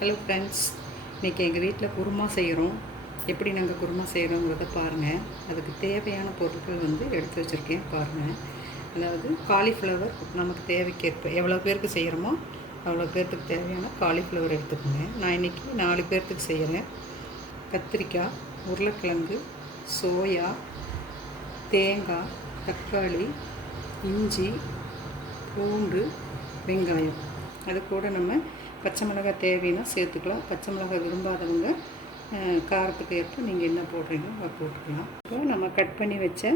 Hello friends, இன்றைக்கி எங்கள் வீட்டில் குருமா செய்கிறோம். எப்படி நாங்கள் குருமா செய்கிறோங்கிறத பாருங்கள். அதுக்கு தேவையான பொருட்கள் எடுத்து வச்சுருக்கேன் பாருங்கள். அதாவது காலிஃப்ளவர் நமக்கு தேவைக்கேற்ப எவ்வளோ பேருக்கு செய்கிறோமோ அவ்வளோ பேர்த்துக்கு தேவையான காலிஃப்ளவர் எடுத்துக்கோங்க. நான் இன்றைக்கி 4 பேர்த்துக்கு செய்கிறேன். கத்திரிக்காய், உருளைக்கிழங்கு, சோயா, தேங்காய், தக்காளி, இஞ்சி, பூண்டு, வெங்காயம். அது கூட நம்ம பச்சை மிளகாய் தேவைன்னா சேர்த்துக்கலாம். பச்சை மிளகாய் விரும்பாதவங்க காரத்துக்கு ஏற்ப நீங்கள் என்ன போடுறீங்களோ அதை போட்டுக்கலாம். இப்போ நம்ம கட் பண்ணி வச்ச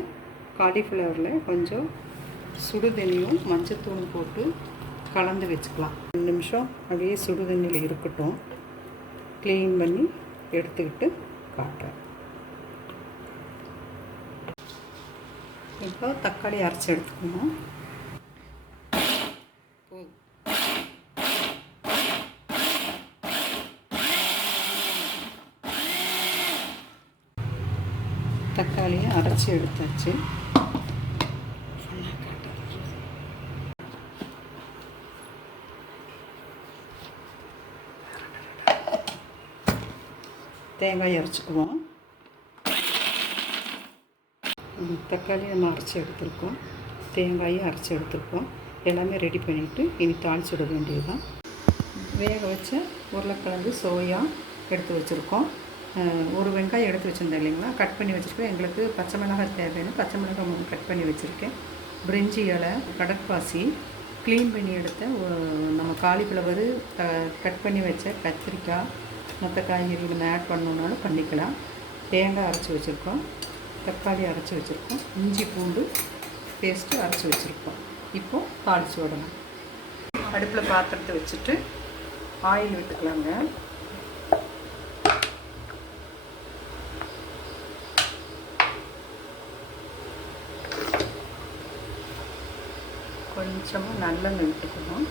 காலிஃப்ளவரில் கொஞ்சம் சுடு தண்ணியும் மஞ்சத்தூளும் போட்டு கலந்து வச்சுக்கலாம். 2 நிமிஷம் அப்படியே சுடு தண்ணியில் இருக்கட்டும். க்ளீன் பண்ணி எடுத்துக்கிட்டு காட்டுறேன். இப்போ தக்காளி அரைச்சி எடுத்துக்கணும். தக்காளியை அரைச்சி எடுத்தாச்சு. தேங்காய் அரைச்சிக்குவோம். தக்காளி நம்ம அரைச்சி எடுத்துருக்கோம், தேங்காயும் அரைச்சி எடுத்துருக்கோம். எல்லாமே ரெடி பண்ணிவிட்டு இனி தாளிச்சு விட வேண்டியது தான். வேக வச்ச உருளைக்கிழங்கு, சோயா எடுத்து வச்சுருக்கோம். ஒரு வெங்காயம் எடுத்து வச்சுருந்தேன் இல்லைங்களா, கட் பண்ணி வச்சுருக்கேன். எங்களுக்கு பச்சை மிளகாய் தேவைன்னு பச்சை மிளகாய் 3 கட் பண்ணி வச்சுருக்கேன். பிரிஞ்சி இலை, கடற்பாசி, க்ளீன் பண்ணி எடுத்த நம்ம காலிஃப்ளவர், கட் பண்ணி வச்ச கத்திரிக்காய், மற்ற காய்கறி நம்ம ஆட் பண்ணணுன்னாலும் பண்ணிக்கலாம். தேங்காய் அரைச்சி வச்சுருக்கோம், தக்காளி அரைச்சி வச்சுருக்கோம், இஞ்சி பூண்டு பேஸ்ட்டு அரைச்சி வச்சுருக்கோம். இப்போது தாளித்து விடணும். அடுப்பில் பாத்திரத்தை வச்சுட்டு ஆயில் விட்டுக்கலாங்க. கொஞ்சமாக நல்லெண்ணெய் விட்டுக்கணும்.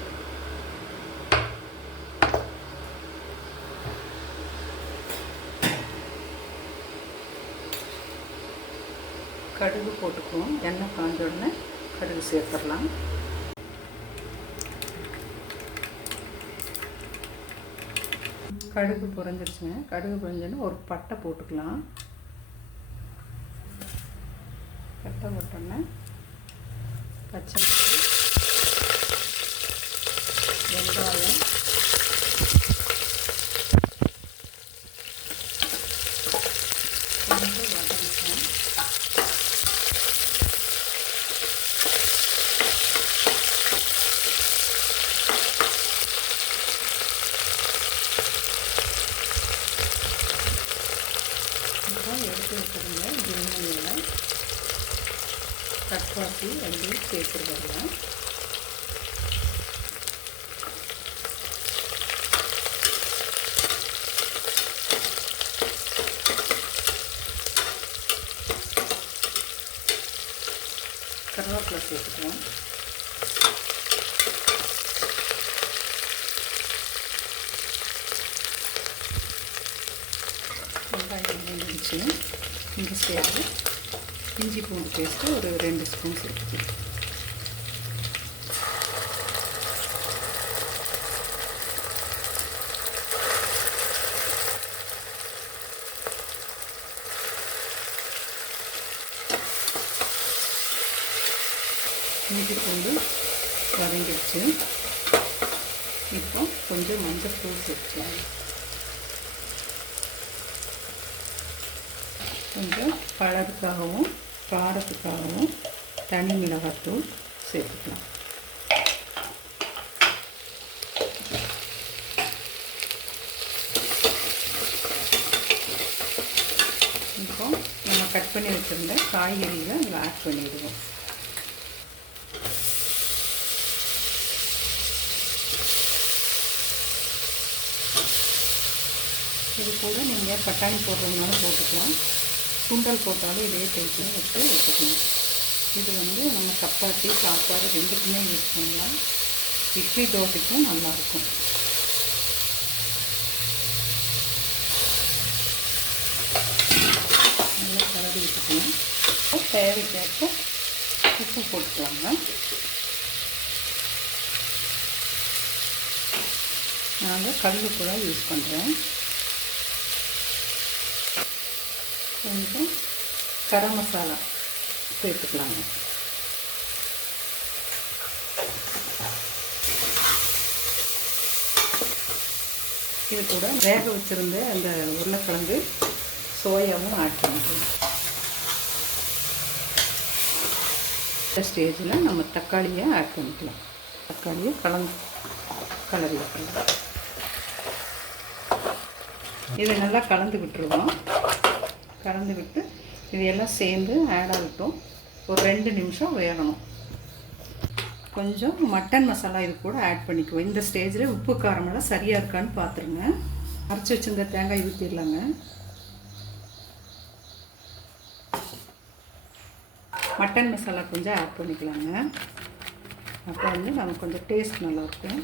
கடுகு போட்டுக்குவோம். எண்ணெய் காஞ்ச உடனே கடுகு சேர்த்துடலாம். கடுகு பொரிஞ்சிருச்சுங்க. கடுகு பொரிஞ்சோன்னா ஒரு பட்டை போட்டுக்கலாம். பட்டை போட்டோன்னே பச்சை மிளகாய், வெங்காயம், கொஞ்சம் வதங்கணும். இப்போ எடுத்து வச்சுருங்க. பிரியாணி இலை, தக்காளி ரெண்டையும் சேர்த்துருக்கலாம். கருவேப்பிலை சேர்த்துக்குவோம். வெங்காயம் இருந்துச்சு. இஞ்சி சேர்த்து இஞ்சி பூண்டு பேஸ்ட்டு ஒரு 2 ஸ்பூன் சேர்த்துக்கலாம். இஞ்சி பூண்டு வதங்கிடுச்சு. இப்போ கொஞ்சம் மஞ்சள் தூள் சேர்த்துக்கலாம். கொஞ்சம் கலருக்காகவும் காரத்துக்காகவும் தனி மிளகாத்தூள் சேர்த்துக்கலாம். இப்போ நம்ம கட் பண்ணி வச்சுருந்த காய்கறிகளை அதில் ஆட் பண்ணிடுவோம். இது கூட நீங்கள் பட்டாணி போடுறதுனாலும் போட்டுக்கலாம், சுண்டல் போட்டாலும் இதே டைப்பில் வச்சுக்கலாம். இது நம்ம சப்பாத்தி, சாப்பாடு ரெண்டுக்குமே யூஸ் பண்ணலாம். இட்லி, தோசைக்கும் நல்லாயிருக்கும். நல்லா கலரி விட்டுக்கலாம். தேவைக்கேற்ப உப்பு போட்டுக்கலாங்க. நாங்கள் கல் கூட யூஸ் பண்ணுறோம். கொஞ்சம் கரம் மசாலா சேர்த்துக்கலாங்க. இது கூட வேக வச்சுருந்த அந்த உருளைக்கிழங்கு சோயாவும் ஆட் பண்ணிக்கலாம். இந்த ஸ்டேஜில் நம்ம தக்காளியை ஆட் பண்ணிக்கலாம். தக்காளியை கலரி வைக்கலாம். இதை நல்லா கலந்து விட்டுருவோம். கலந்து விட்டு இதையெல்லாம் சேர்ந்து ஆட் ஆகட்டும். ஒரு 2 நிமிஷம் வேகணும். கொஞ்சம் மட்டன் மசாலா இது கூட ஆட் பண்ணிக்குவோம். இந்த ஸ்டேஜில் உப்பு காரமெல்லாம் சரியாக இருக்கான்னு பார்த்துருங்க. அரைச்சி வச்சுருந்த தேங்காய் ஊற்றிடலாங்க. மட்டன் மசாலா கொஞ்சம் ஆட் பண்ணிக்கலாங்க. அப்போ வந்து நமக்கு கொஞ்சம் டேஸ்ட் நல்லாயிருக்கும்.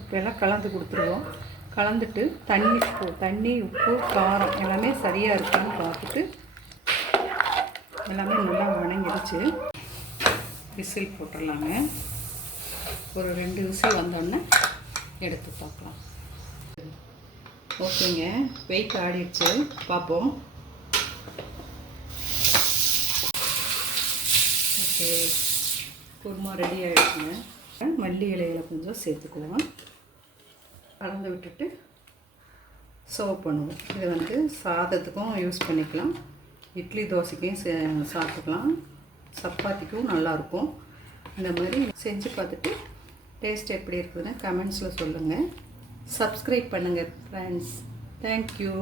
இப்போ எல்லாம் கலந்து கொடுத்துருவோம். கலந்துட்டு தண்ணி உப்பு காரம் எல்லாமே சரியாக இருக்கான்னு பார்த்துட்டு எல்லாமே நல்லா வணங்கிடுச்சு. விசில் போட்டுடலாங்க. ஒரு 2 விசில் வந்தோடனே எடுத்து பார்க்கலாம். ஓகேங்க, வெயிட் ஆடிடுச்சு, பார்ப்போம். ஓகே, குருமா ரெடி ஆகிடுச்சுங்க. மல்லி இலையில் கொஞ்சம் சேர்த்துக்குவோம். கலந்து விட்டுட்டு சர்வ் பண்ணுவோம். இது வந்து சாதத்துக்கும் யூஸ் பண்ணிக்கலாம், இட்லி தோசைக்கும் சாப்பிட்டுக்கலாம், சப்பாத்திக்கும் நல்லாயிருக்கும். இந்த மாதிரி செஞ்சு பார்த்துட்டு டேஸ்ட் எப்படி இருக்குதுன்னு கமெண்ட்ஸில் சொல்லுங்கள். சப்ஸ்கிரைப் பண்ணுங்கள் ஃப்ரெண்ட்ஸ். தேங்க்யூ.